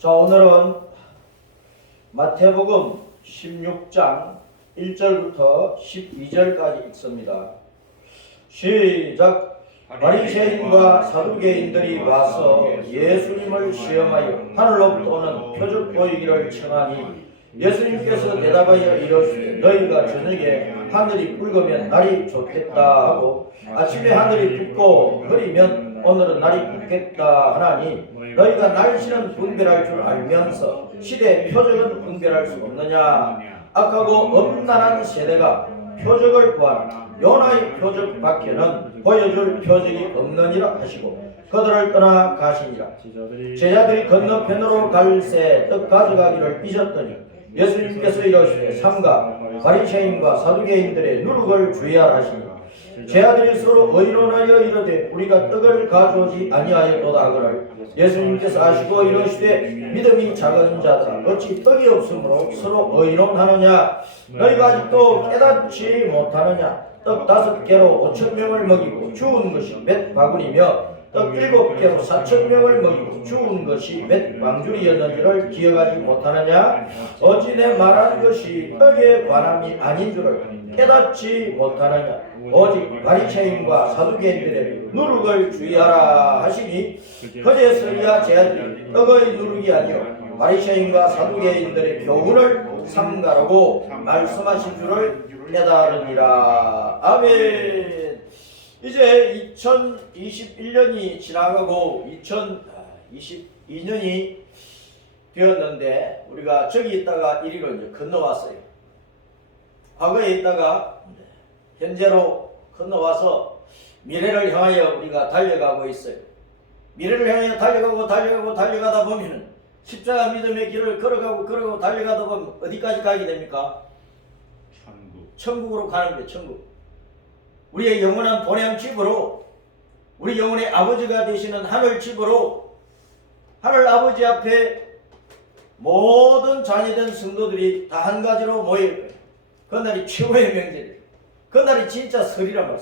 자, 오늘은 마태복음 16장 1절부터 12절까지 읽습니다. 시작. 바리새인과 사두개인들이 와서 예수님을 시험하여 하늘로부터 오는 표적 보이기를 청하니 예수님께서 대답하여 이르시되 너희가 저녁에 하늘이 붉으면 날이 좋겠다 하고 아침에 하늘이 붉고 흐리면 오늘은 날이 붉겠다 하나니 너희가 날씨는 분별할 줄 알면서 시대의 표적은 분별할 수 없느냐. 악하고 음란한 세대가 표적을 구하나 요나의 표적 밖에는 보여줄 표적이 없느니라 하시고 그들을 떠나 가시니라. 제자들이 건너편으로 갈새 떡 가져가기를 잊었더니 예수님께서 이르시되 삼가 바리새인과 사두개인들의 누룩을 주의하라 하시니 제자들이 서로 의논하여 이르되 우리가 떡을 가져오지 아니하였도다 하거늘 예수님께서 아시고 이르시되 믿음이 작은 자들아 어찌 떡이 없으므로 서로 의논하느냐. 너희가 아직도 깨닫지 못하느냐. 떡 5개로 5,000명을 먹이고 주운 것이 몇 바구니며 떡 7개로 4,000명을 먹이고 주운 것이 몇 방줄이었는지를 기억하지 못하느냐. 어찌 내 말하는 것이 떡에 관함이 아닌 줄을 깨닫지 못하느냐. 오직 바리새인과 사두개인들의 누룩을 주의하라 하시니 그제서야 제자들이 떡의 누룩이 아니요 바리새인과 사두개인들의 교훈을 삼가라고 말씀하신 줄을 깨달으니라. 아멘. 이제 2021년이 지나가고 2022년이 되었는데 우리가 저기 있다가 이리로 이제 건너왔어요. 과거에 있다가 현재로 건너와서 미래를 향하여 우리가 달려가고 있어요. 미래를 향하여 달려가다 보면 십자가 믿음의 길을 걸어가고 달려가다 보면 어디까지 가게 됩니까? 천국으로 가는 거예요. 천국. 우리의 영원한 본향집으로, 우리 영혼의 아버지가 되시는 하늘집으로, 하늘 아버지 앞에 모든 자녀된 성도들이 다 한 가지로 모일 거예요. 그날이 최고의 명절이에요. 그날이 진짜 설이란 말이에요.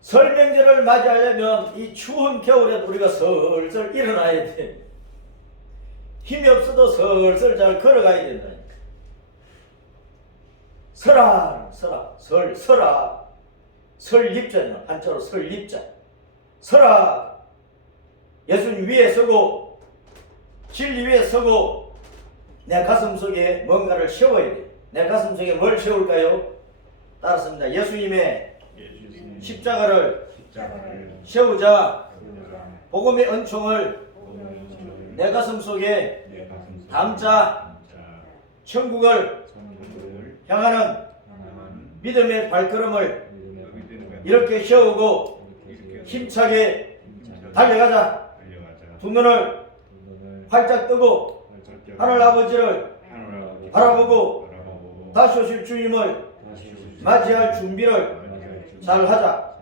설 명절을 맞이하려면 이 추운 겨울에도 우리가 슬슬 일어나야 돼. 힘이 없어도 슬슬 잘 걸어가야 된다니까. 설립자냐. 한자로 설립자. 설아. 예수님 위에 서고 진리 위에 서고 내 가슴 속에 뭔가를 세워야 돼. 내 가슴 속에 뭘 세울까요? 따랐습니다. 예수님의 십자가를 세우자. 복음의 은총을 내 가슴 속에 담자. 천국을 향하는 믿음의 발걸음을 이렇게 세우고 힘차게 달려가자. 두 눈을 활짝 뜨고 하늘 아버지를 바라보고 다시 오실 주님을 맞이할 준비를 잘 하자.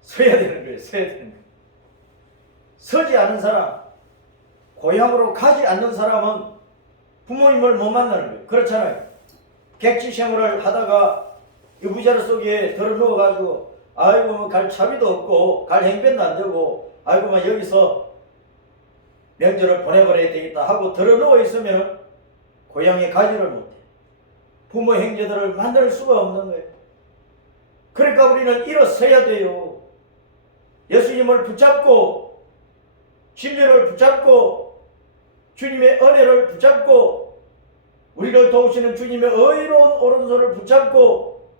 서야 되는 거예요. 서지 않은 사람, 고향으로 가지 않는 사람은 부모님을 못 만나는 거예요. 그렇잖아요. 객지생활을 하다가 유부자리 속에 들어 누워가지고 아이고 뭐 갈 차비도 없고 갈 행변도 안 되고 아이고 막 여기서 명절을 보내버려야 되겠다 하고 들어 누워 있으면 고향에 가지를 못해. 부모 형제들을 만날 수가 없는 거예요. 그러니까 우리는 일어서야 돼요. 예수님을 붙잡고 진리를 붙잡고 주님의 은혜를 붙잡고 우리를 도우시는 주님의 의로운 오른손을 붙잡고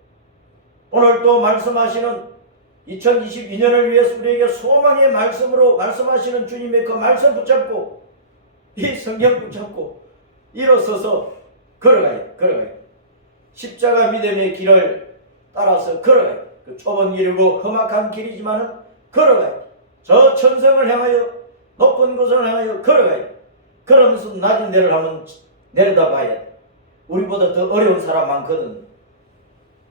오늘 또 말씀하시는 2022년을 위해서 우리에게 소망의 말씀으로 말씀하시는 주님의 그 말씀 붙잡고 이 성경 붙잡고 일어서서 걸어가야 돼. 십자가 믿음의 길을 따라서 걸어가야 돼. 그 좁은 길이고 험악한 길이지만은 걸어가야 돼. 저 천성을 향하여 높은 곳을 향하여 걸어가야 돼. 그러면서 낮은 데를 한번 내려다봐야 돼. 우리보다 더 어려운 사람 많거든.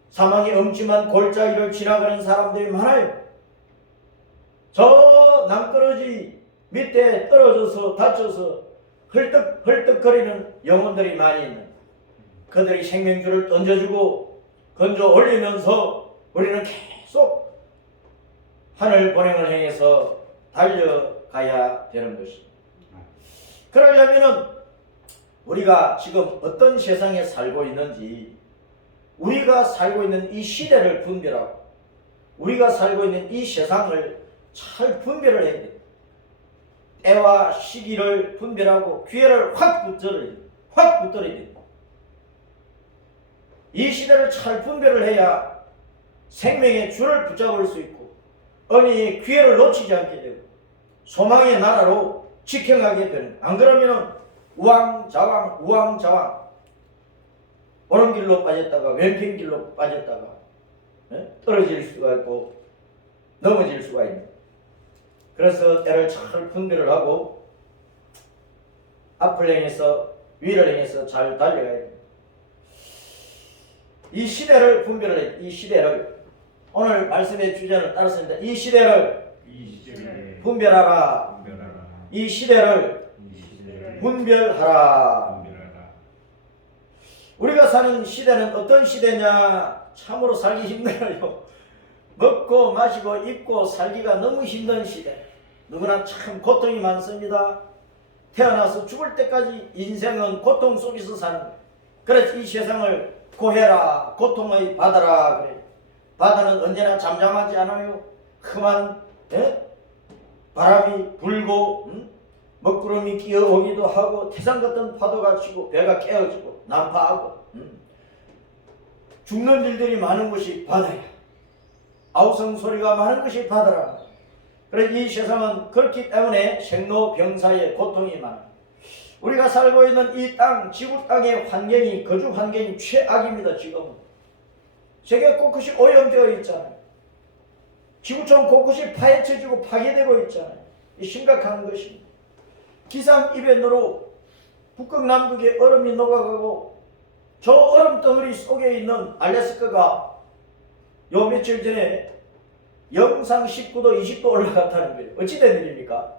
사망의 엄침한 골짜기를 지나가는 사람들이 많아요. 저 낭떠러지 밑에 떨어져서 다쳐서 헐떡헐떡거리는 영혼들이 많이 있는, 그들이 생명줄을 던져주고 건져 올리면서 우리는 계속 하늘 본행을 행해서 달려가야 되는 것입니다. 그러려면은 우리가 지금 어떤 세상에 살고 있는지, 우리가 살고 있는 이 시대를 분별하고 우리가 살고 있는 이 세상을 잘 분별을 해야 돼요. 때와 시기를 분별하고 기회를 확 붙들어야 돼요. 이 시대를 잘 분별을 해야 생명의 줄을 붙잡을 수 있고 언니 기회를 놓치지 않게 되고 소망의 나라로 직행하게 되는, 안 그러면 우왕좌왕 오른 길로 빠졌다가 왼편 길로 빠졌다가 떨어질 수가 있고 넘어질 수가 있는. 그래서 때를 잘 분별을 하고 앞을 행해서 위를 행해서 잘 달려가야 됩니다. 이 시대를 분별을 해야 됩니다. 이 시대를, 오늘 말씀의 주제는 따랐습니다. 이 시대를 분별하라. 이 시대를 분별하라. 우리가 사는 시대는 어떤 시대냐? 참으로 살기 힘들어요. 먹고 마시고 입고 살기가 너무 힘든 시대. 누구나 참 고통이 많습니다. 태어나서 죽을 때까지 인생은 고통 속에서 사는 거예요. 그래서 이 세상을 고해라, 고통의 바다라 그래요. 바다는 언제나 잠잠하지 않아요. 험한 바람이 불고 먹구름이 끼어오기도 하고 태산 같은 파도가 치고 배가 깨어지고 난파하고 죽는 일들이 많은 곳이 바다야. 아우성 소리가 많은 것이 바다라. 그래서 이 세상은 그렇기 때문에 생로병사의 고통이 많아. 우리가 살고 있는 이 땅, 지구 땅의 환경이, 거주 환경이 최악입니다. 지금 세계 곳곳이 오염되어 있잖아요. 지구촌 곳곳이 파헤쳐지고 파괴되고 있잖아요. 이 심각한 것입니다. 기상 이변으로 북극 남극의 얼음이 녹아가고 저 얼음 덩어리 속에 있는 알래스카가 요 며칠 전에 영상 19도 20도 올라갔다는 거예요. 어찌 된 일입니까?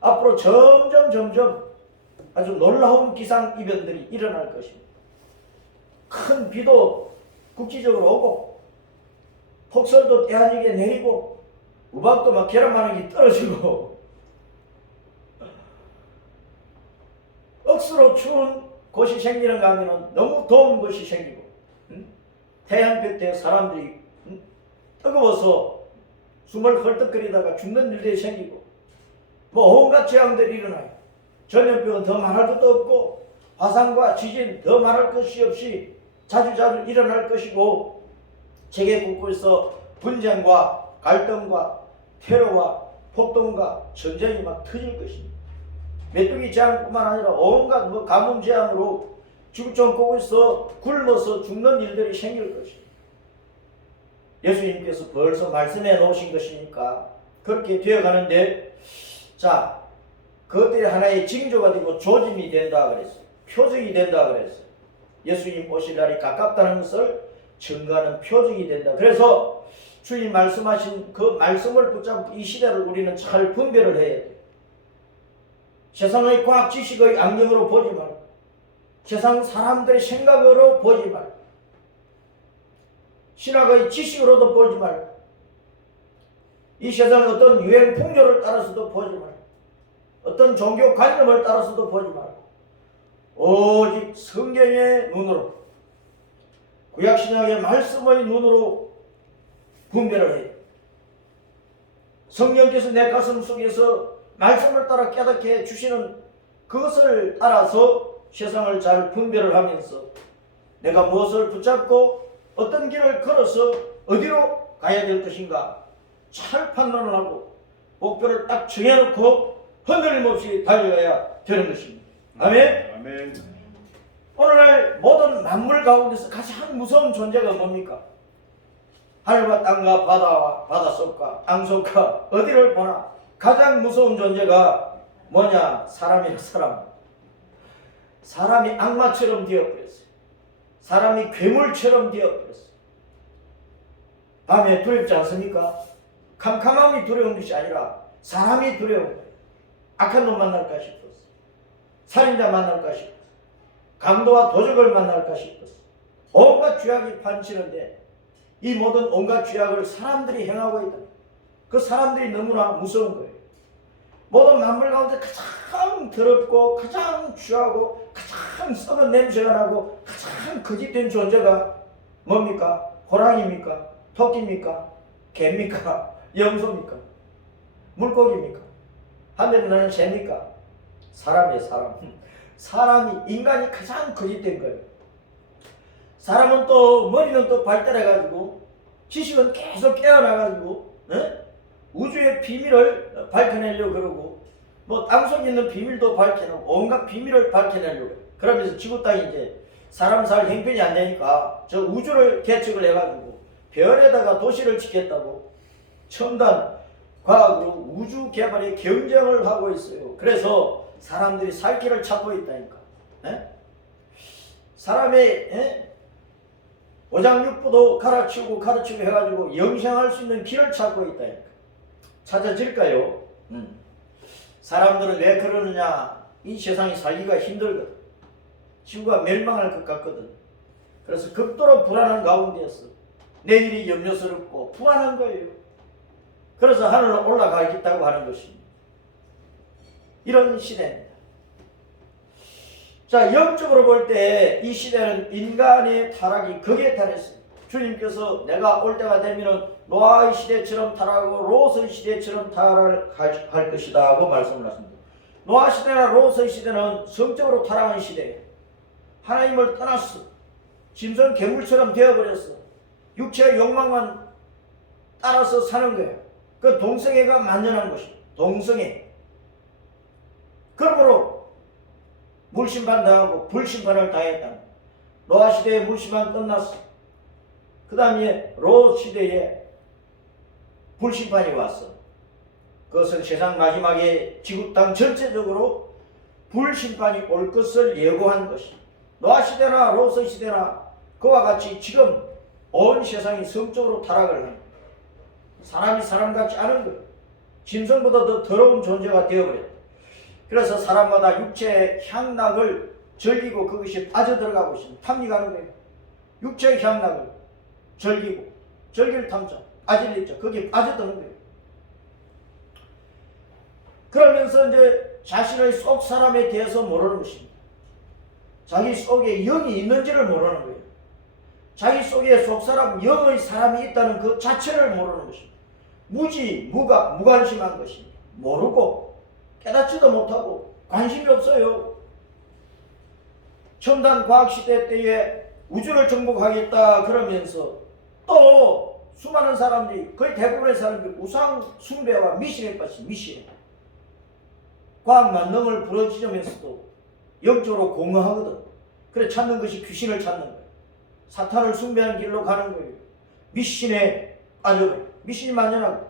앞으로 점점 아주 놀라운 기상 이변들이 일어날 것입니다. 큰 비도 국지적으로 오고 폭설도 때 아니게 내리고 우박도 막 계란만하게 떨어지고 억수로 추운 곳이 생기는가 하면 너무 더운 곳이 생기고 태양볕에 사람들이 뜨거워서 숨을 헐떡거리다가 죽는 일들이 생기고 뭐 온갖 재앙들이 일어나요. 전염병은 더 말할 것도 없고 화산과 지진 더 말할 것이 없이 자주 일어날 것이고 세계 곳곳에서 분쟁과 갈등과 테러와 폭동과 전쟁이 막 터질 것입니다. 메뚜기 재앙뿐만 아니라 온갖 가뭄 재앙으로 지구촌 곳곳에서 굶어서 죽는 일들이 생길 것입니다. 예수님께서 벌써 말씀해 놓으신 것이니까 그렇게 되어가는데, 자, 그것들이 하나의 징조가 되고 조짐이 된다 그랬어요. 표적이 된다 그랬어요. 예수님 오실 날이 가깝다는 것을 증거하는 표적이 된다. 그래서 주님 말씀하신 그 말씀을 붙잡고 이 시대를 우리는 잘 분별을 해야 돼요. 세상의 과학 지식의 안경으로 보지 말고 세상 사람들의 생각으로 보지 말고 신학의 지식으로도 보지 말고 이 세상의 어떤 유행 풍조를 따라서도 보지 말고 어떤 종교 관념을 따라서도 보지 말고 오직 성경의 눈으로, 구약신약의 말씀의 눈으로 분별을 해요. 성령께서 내 가슴 속에서 말씀을 따라 깨닫게 해주시는 그것을 따라서 세상을 잘 분별을 하면서 내가 무엇을 붙잡고 어떤 길을 걸어서 어디로 가야 될 것인가 잘 판단을 하고 목표를 딱 정해놓고 흔들림 없이 달려가야 되는 것입니다. 아멘. 아멘. 오늘날 모든 만물 가운데서 가장 무서운 존재가 뭡니까? 하늘과 땅과 바다와 바닷속과 땅속과 어디를 보나 가장 무서운 존재가 뭐냐? 사람이라. 사람이 악마처럼 되어버렸어요. 사람이 괴물처럼 되어버렸어요. 밤에 두렵지 않습니까? 캄캄함이 두려운 것이 아니라 사람이 두려운 거예요. 악한 놈 만날까 싶었어. 살인자 만날까 싶었어. 강도와 도적을 만날까 싶었어. 온갖 죄악이 판치는데 이 모든 온갖 죄악을 사람들이 행하고 있다. 그 사람들이 너무나 무서운 거예요. 모든 만물 가운데 가장 더럽고 가장 취하고 가장 썩은 냄새가 나고 가장 거짓된 존재가 뭡니까? 호랑이입니까? 토끼입니까? 개입니까? 염소입니까? 물고기입니까? 하늘에 나는 새입니까? 사람이에요, 사람. 사람이, 인간이 가장 거짓된 거예요. 사람은 또 머리는 또 발달해가지고 지식은 계속 깨어나가지고 우주의 비밀을 밝혀내려고 그러고 뭐 땅속에 있는 비밀도 밝혀내고 온갖 비밀을 밝혀내려고 해요. 그러면서 지구 땅이 이제 사람 살 형편이 안 되니까 저 우주를 개척을 해가지고 별에다가 도시를 짓겠다고 첨단 과학으로 우주 개발에 경쟁을 하고 있어요. 그래서 사람들이 살 길을 찾고 있다니까. 사람의 오장육부도 갈아치우고 해가지고 영생할 수 있는 길을 찾고 있다니까. 찾아질까요? 사람들은 왜 그러느냐? 이 세상이 살기가 힘들거든. 지구가 멸망할 것 같거든. 그래서 극도로 불안한 가운데에서 내일이 염려스럽고 불안한 거예요. 그래서 하늘로 올라가겠다고 하는 것입니다. 이런 시대입니다. 자, 영적으로 볼 때 이 시대는 인간의 타락이 극에 달했습니다. 주님께서 내가 올 때가 되면은 노아의 시대처럼 타락하고 롯의 시대처럼 타락할 것이다 하고 말씀을 하십니다. 노아 시대나 롯의 시대는 성적으로 타락한 시대예요. 하나님을 떠났어. 짐승 괴물처럼 되어버렸어. 육체의 욕망만 따라서 사는 거예요. 그 동성애가 만연한 것이에요. 동성애. 그러므로 물심판 당하고 불심판을 당했다. 노아 시대의 물심판 끝났어. 그 다음에 롯 시대에 불심판이 왔어. 그것은 세상 마지막에 지구 땅 전체적으로 불심판이 올 것을 예고한 것이. 노아 시대나 롯의 시대나 그와 같이 지금 온 세상이 성적으로 타락을 하는 거예요. 사람이 사람 같지 않은 거예요. 짐승보다 더 더러운 존재가 되어버렸다. 그래서 사람마다 육체의 향락을 즐기고 그것이 빠져들어가고 있습니다. 탐닉하는 거예요. 육체의 향락을 즐기고 즐길 탐자 빠질리죠. 거기에 빠져드는 거예요. 그러면서 이제 자신의 속 사람에 대해서 모르는 것입니다. 자기 속에 영이 있는지를 모르는 거예요. 자기 속에 속 사람, 영의 사람이 있다는 그 자체를 모르는 것입니다. 무관심한 것입니다. 모르고 깨닫지도 못하고 관심이 없어요. 첨단 과학시대 때에 우주를 정복하겠다 그러면서 또 수많은 사람들이 거의 대부분의 사람들이 우상 숭배와 미신에 빠진 미신. 과학 만능을 부러지면서도 영적으로 공허하거든. 그래 찾는 것이 귀신을 찾는 거예요. 사탄을 숭배하는 길로 가는 거예요. 미신에 빠져요. 미신이 만연하고.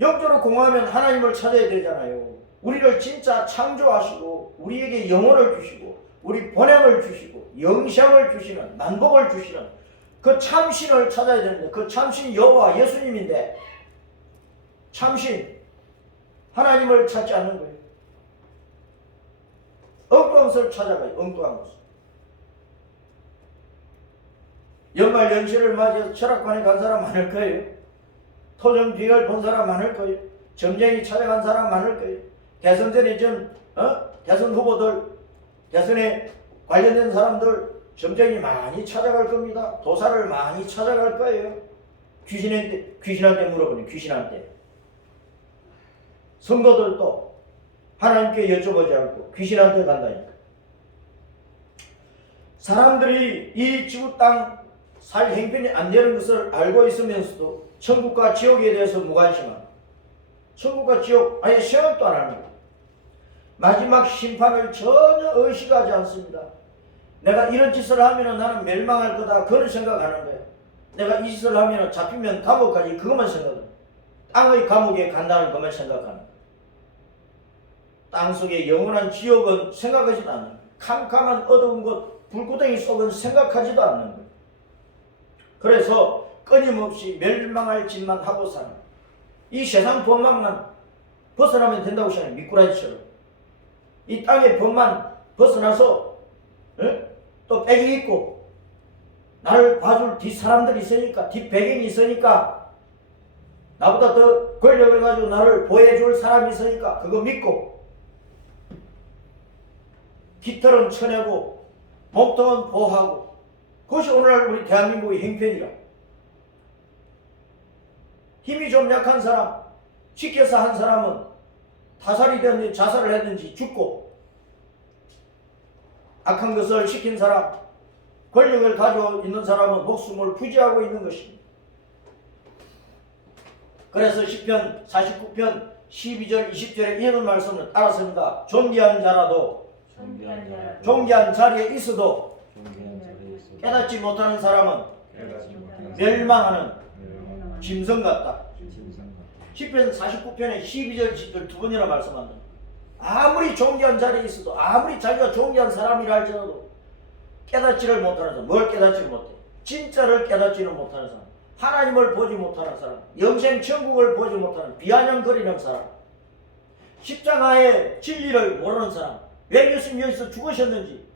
영적으로 공허하면 하나님을 찾아야 되잖아요. 우리를 진짜 창조하시고 우리에게 영혼을 주시고 우리 본향을 주시고 영생을 주시는 만복을 주시는 그 참신을 찾아야 되는데 그 참신 여호와 예수님인데 참신 하나님을 찾지 않는 거예요. 엉뚱한 것을 찾아가요. 엉뚱한 것을. 연말 연시를 맞이해서 철학관에 간 사람 많을 거예요. 토종 비결 본 사람 많을 거예요. 점쟁이 찾아간 사람 많을 거예요. 대선 전에 대선 후보들, 대선에 관련된 사람들 점쟁이 많이 찾아갈 겁니다. 도사를 많이 찾아갈 거예요. 귀신한테 물어보니 귀신한테. 성도들도 하나님께 여쭤보지 않고 귀신한테 간다니까. 사람들이 이 지구 땅 살 형편이 안 되는 것을 알고 있으면서도 천국과 지옥에 대해서 무관심한, 천국과 지옥 아예 생각도 안 하는 거예요. 마지막 심판을 전혀 의식하지 않습니다. 내가 이런 짓을 하면 나는 멸망할 거다 그런 생각하는 거예요. 내가 이 짓을 하면 잡히면 감옥까지 그것만 생각해요. 땅의 감옥에 간다는 것만 생각하는 거예요. 땅속에 영원한 지옥은 생각하지도 않는 거예요. 캄캄한 어두운 곳 불구덩이 속은 생각하지도 않는 거예요. 그래서 끊임없이 멸망할 짓만 하고 사는 이 세상 법망만 벗어나면 된다고 생각해요. 미꾸라지처럼. 이 땅의 법만 벗어나서 또 빽이 있고 나를 봐줄 뒷사람들이 있으니까, 뒷배경이 있으니까, 나보다 더 권력을 가지고 나를 보호해줄 사람이 있으니까 그거 믿고 깃털은 쳐내고 몸통은 보호하고, 그것이 오늘날 우리 대한민국의 형편이라. 힘이 좀 약한 사람, 시켜서 한 사람은 타살이 되든지 자살을 했든지 죽고, 악한 것을 시킨 사람, 권력을 가지고 있는 사람은 목숨을 부지하고 있는 것입니다. 그래서 시편 49편 12절 20절에 이런 말씀을 따랐습니다. 존귀한 자라도 존귀한 자리에 있어도 깨닫지 못하는 사람은 멸망하는 짐승 같다. 시편 49편에 12절 10절 두 번이나 말씀한다. 아무리 존귀한 자리에 있어도, 아무리 자기가 존귀한 사람이라 할지라도 깨닫지를 못하는 사람. 뭘 깨닫지 못해? 진짜를 깨닫지는 못하는 사람, 하나님을 보지 못하는 사람, 영생 천국을 보지 못하는 비아냥거리는 사람, 십자가의 진리를 모르는 사람, 왜 예수님이 여기서 죽으셨는지,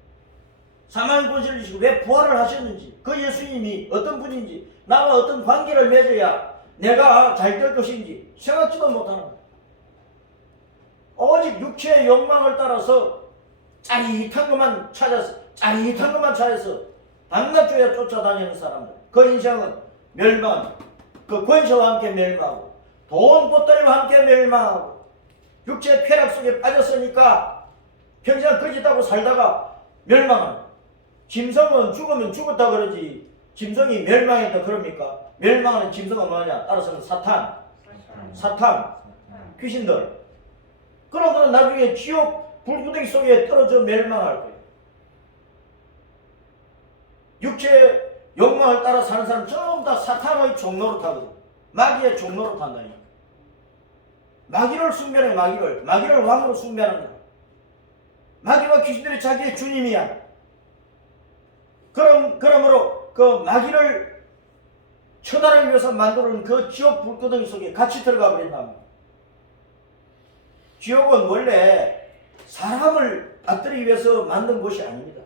사망의 권세를 주시고 왜 부활을 하셨는지, 그 예수님이 어떤 분인지, 나와 어떤 관계를 맺어야 내가 잘 될 것인지 생각지도 못하는 거예요. 오직 육체의 욕망을 따라서 짜릿한 것만 찾아서 밤낮조야 쫓아다니는 사람들, 그 인생은 멸망, 그 권세와 함께 멸망하고 돈 보따리와 함께 멸망하고 육체의 쾌락 속에 빠졌으니까 평생 거짓하고 살다가 멸망하는. 짐승은 죽으면 죽었다 그러지 짐승이 멸망했다 그럽니까? 멸망하는 짐승은 뭐냐? 따라서는 사탄, 귀신들. 그러고는 나중에 지옥 불구덩이 속에 떨어져 멸망할 거예요. 육체의 욕망을 따라 사는 사람 전부 다 사탄의 종로로 타거든. 마귀의 종로로 탄다니까. 마귀를 숭배해. 마귀를 왕으로 숭배하는 거야. 마귀와 귀신들이 자기의 주님이야. 그러므로 그 마귀를 처단하기 위해서 만들어놓은 그 지옥 불구덩이 속에 같이 들어가 버린단 말이야. 지옥은 원래 사람을 빠뜨리기 위해서 만든 곳이 아닙니다.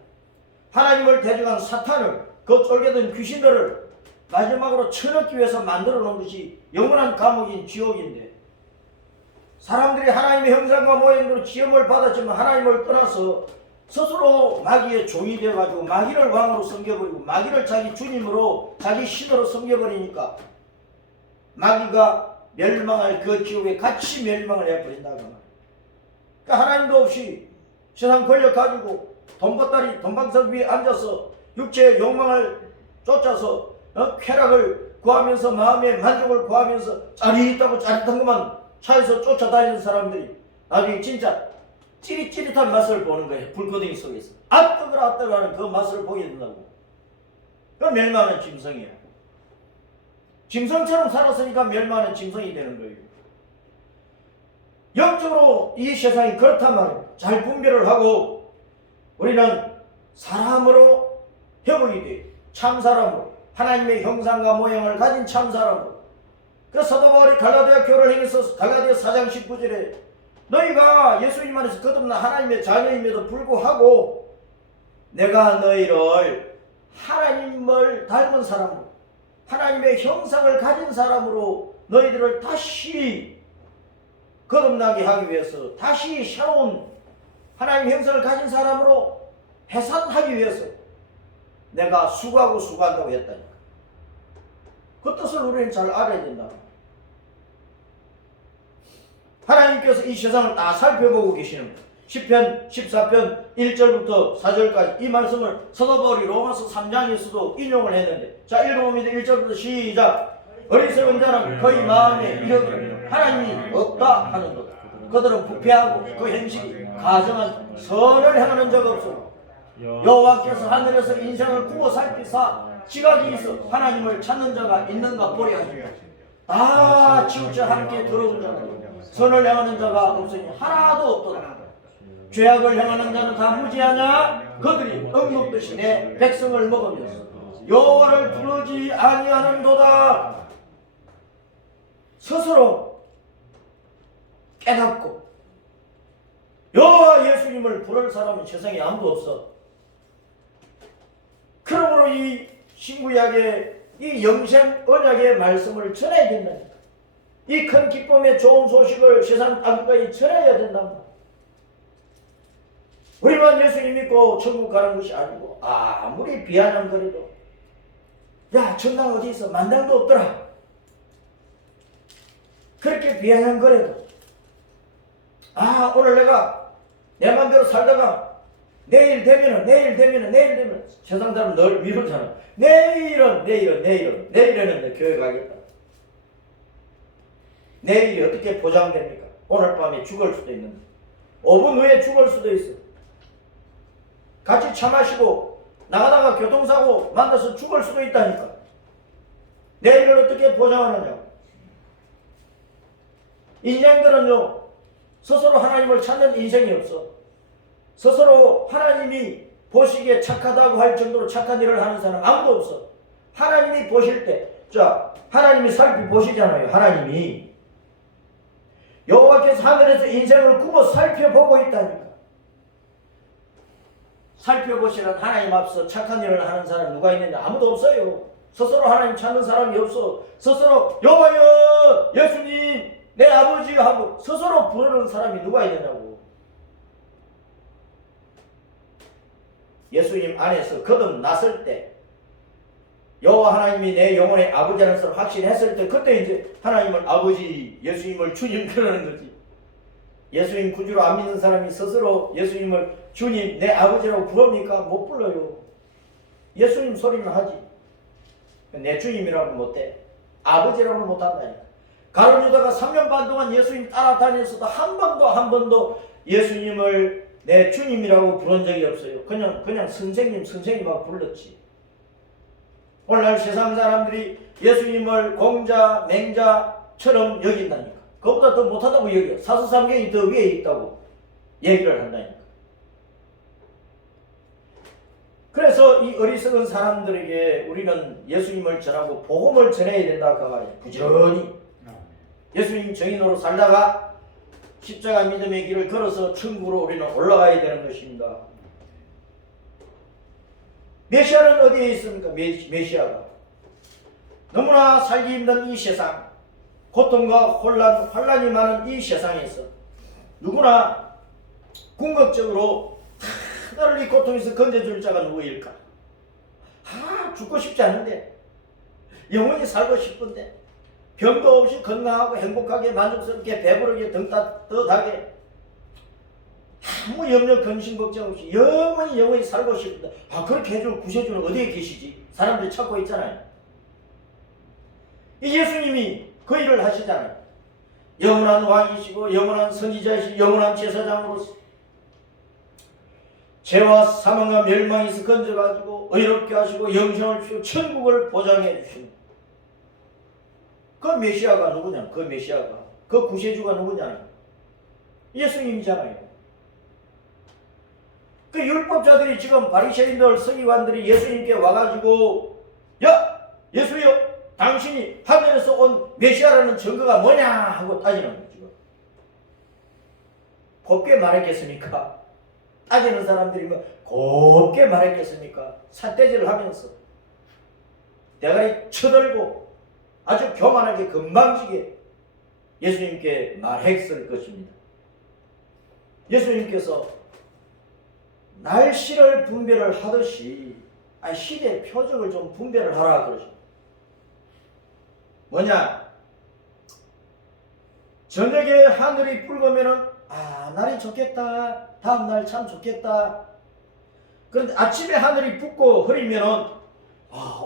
하나님을 대적한 사탄을, 그 쫄개든 귀신들을 마지막으로 쳐넣기 위해서 만들어 놓은 것이 영원한 감옥인 지옥인데, 사람들이 하나님의 형상과 모양으로 지음을 받았지만 하나님을 떠나서 스스로 마귀의 종이 되어가지고 마귀를 왕으로 섬겨버리고 마귀를 자기 주님으로, 자기 신으로 섬겨버리니까 마귀가 멸망할 그 지옥에 같이 멸망을 해버린다고 말이에요. 그러니까 하나님도 없이 세상 권력 가지고 돈보따리, 돈방석 위에 앉아서 육체의 욕망을 쫓아서 쾌락을 구하면서 마음의 만족을 구하면서 짜릿하고 짜릿한 것만 차에서 쫓아다니는 사람들이 나중에 진짜 찌릿찌릿한 맛을 보는 거예요. 불구덩이 속에서 아뜨거라 하는 그 맛을 보게 된다고. 그 멸망하는 짐승이야. 짐승처럼 살았으니까 멸망하는 짐승이 되는 거예요. 영적으로 이 세상이 그렇단 말이에요. 잘 분별을 하고 우리는 사람으로 회복이 돼. 참사람으로, 하나님의 형상과 모양을 가진 참사람으로. 그래서 사도 바울이 갈라디아 교를 행해서 갈라디아 4장 19절에 너희가 예수님 안에서 거듭난 하나님의 자녀임에도 불구하고 내가 너희를 하나님을 닮은 사람으로, 하나님의 형상을 가진 사람으로 너희들을 다시 거듭나게 하기 위해서, 다시 새로운 하나님의 형상을 가진 사람으로 해산하기 위해서 내가 수고한다고 했다니까. 그 뜻을 우리는 잘 알아야 된다. 하나님께서 이 세상을 다 살펴보고 계시는 거예요. 시편 14편 1절부터 4절까지 이 말씀을 사도 바울이 로마서 3장에서도 인용을 했는데, 자 읽어봅니다. 1절부터 시작. 어리석은 자는 그의 마음에 이르기를 하나님이 없다 하는 것. 그들은 부패하고 그 행실이 가정한 선을 행하는 적 없어. 여호와께서 하늘에서 인생을 구워 살피사 지각이 있어 하나님을 찾는 자가 있는가 보려 하시며 다 치우쳐 함께 들어온 자는 선을 행하는 자가 없으니 하나도 없도다. 죄악을 행하는 자는 다 무지하냐? 그들이 억먹듯이 내 백성을 먹으면서 여호와를 부르지 아니하는도다. 스스로 깨닫고 여호와 예수님을 부를 사람은 세상에 아무도 없어. 그러므로 이 신구약의 이 영생 언약의 말씀을 전해야 된다니까. 이 큰 기쁨의 좋은 소식을 세상 땅까지 전해야 된답니다. 우리만 예수님 믿고 천국 가는 것이 아니고 아무리 비아냥거려도 야 천당 어디 있어? 만당도 없더라. 그렇게 비아냥거려도 오늘 내가 내 맘대로 살다가 내일 되면 세상 사람 널 미루잖아. 내일은 내 교회 가겠다. 내일이 어떻게 보장됩니까? 오늘 밤에 죽을 수도 있는데 5분 후에 죽을 수도 있어. 같이 차 마시고 나가다가 교통사고 만나서 죽을 수도 있다니까. 내일을 어떻게 보장하느냐고. 인생들은요 스스로 하나님을 찾는 인생이 없어. 스스로 하나님이 보시기에 착하다고 할 정도로 착한 일을 하는 사람 아무도 없어. 하나님이 보실 때, 하나님이 살펴보시잖아요. 하나님이 여호와께서 하늘에서 인생을 굽어 살펴보고 있다니까. 살펴보시는 하나님 앞서 착한 일을 하는 사람 누가 있느냐? 아무도 없어요. 스스로 하나님 찾는 사람이 없어. 스스로 여호와여, 예수님, 내 아버지 하고 스스로 부르는 사람이 누가 있느냐고. 예수님 안에서 거듭났을 때 여호와 하나님이 내 영혼의 아버지라는 것을 확신했을 때 그때 이제 하나님을 아버지, 예수님을 주님 그러는 거지. 예수님 구주로 안 믿는 사람이 스스로 예수님을 주님, 내 아버지라고 부릅니까? 못 불러요. 예수님 소리는 하지. 내 주님이라고 못해. 아버지라고 못한다니까. 가룟 유다가 3년 반 동안 예수님 따라다녔어도 한 번도 예수님을 내 주님이라고 부른 적이 없어요. 그냥 선생님하고 불렀지. 오늘날 세상 사람들이 예수님을 공자, 맹자처럼 여긴다니까. 그것보다 더 못하다고 여겨. 사서삼경이 더 위에 있다고 얘기를 한다니까. 그래서 이 어리석은 사람들에게 우리는 예수님을 전하고 복음을 전해야 된다 그 말이에요. 부지런히 예수님 정인으로 살다가 십자가 믿음의 길을 걸어서 천국으로 우리는 올라가야 되는 것입니다. 메시아는 어디에 있습니까? 메시아가 너무나 살기 힘든 이 세상, 고통과 환란이 많은 이 세상에서 누구나 궁극적으로 나를 이 고통에서 건져줄 자가 누구일까? 죽고 싶지 않은데, 영원히 살고 싶은데, 병도 없이 건강하고 행복하게 만족스럽게 배부르게 등 따뜻하게 아무 염려 근심 걱정 없이 영원히 살고 싶은데 그렇게 해줄 구세주는 어디에 계시지? 사람들이 찾고 있잖아요. 이 예수님이 그 일을 하시잖아요. 영원한 왕이시고 영원한 선지자이시고 영원한 제사장으로서 죄와 사망과 멸망에서 건져가지고 의롭게 하시고 영생을 주시고 천국을 보장해 주십니다. 그 메시아가 누구냐? 그 메시아가, 그 구세주가 누구냐? 예수님이잖아요. 그 율법자들이 지금 바리새인들, 서기관들이 예수님께 와가지고 야! 예수여! 당신이 하늘에서 온 메시아라는 증거가 뭐냐? 하고 따지는 거죠. 지금. 곱게 말했겠습니까? 따지는 사람들이면 곱게 말했겠습니까? 삿대질을 하면서 대가리 쳐들고 아주 교만하게 건방지게 예수님께 말했을 것입니다. 예수님께서 날씨를 분별을 하듯이 시대의 표적을 좀 분별을 하라 그러죠. 뭐냐? 저녁에 하늘이 붉으면은 날이 좋겠다. 다음날 참 좋겠다. 그런데 아침에 하늘이 붓고 흐리면은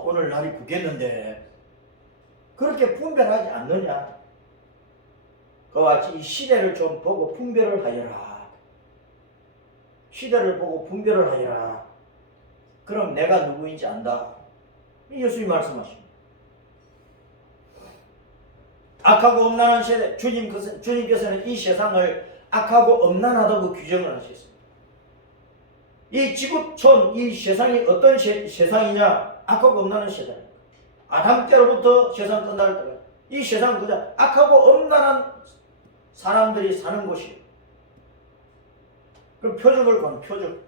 오늘 날이 붓겠는데 그렇게 분별하지 않느냐? 그와 같이 이 시대를 좀 보고 분별을 하여라. 시대를 보고 분별을 하여라. 그럼 내가 누구인지 안다. 예수님 말씀하십니다. 악하고 엄난한 세대, 주님께서는 이 세상을 악하고 엄난하다고 규정을 하셨습니다. 이 지구촌, 이 세상이 어떤 세상이냐? 악하고 엄난한 세상입니다. 아담 때로부터 세상 끝날 때까지 이 세상은 그냥 악하고 엄난한 사람들이 사는 곳이에요. 그럼 표적을 건 표적.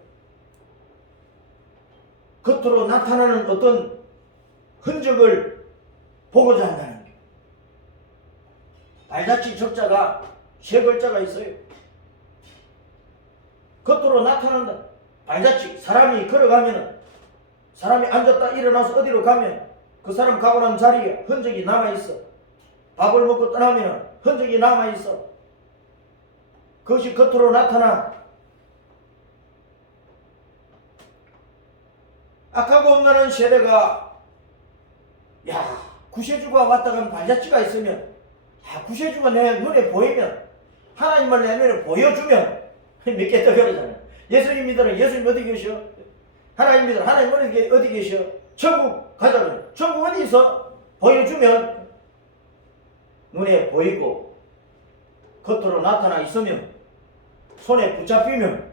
겉으로 나타나는 어떤 흔적을 보고자 한다는 거예요. 발자취 적자가 세 글자가 있어요. 겉으로 나타난다. 발자취. 사람이 걸어가면, 사람이 앉았다 일어나서 어디로 가면 그 사람 가고 난 자리에 흔적이 남아있어. 밥을 먹고 떠나면 흔적이 남아있어. 그것이 겉으로 나타나. 악하고 없는 세대가 구세주가 왔다 가면 발자취가 있으면 구세주가 내 눈에 보이면 하나님을 내 눈에 보여주면 믿겠다 그러잖아요. 예수님 믿으라. 예수님 어디 계셔? 하나님 믿으라. 하나님 어디 계셔? 천국 가자 그러면 천국 어디 있어? 보여주면 눈에 보이고 겉으로 나타나 있으면 손에 붙잡히면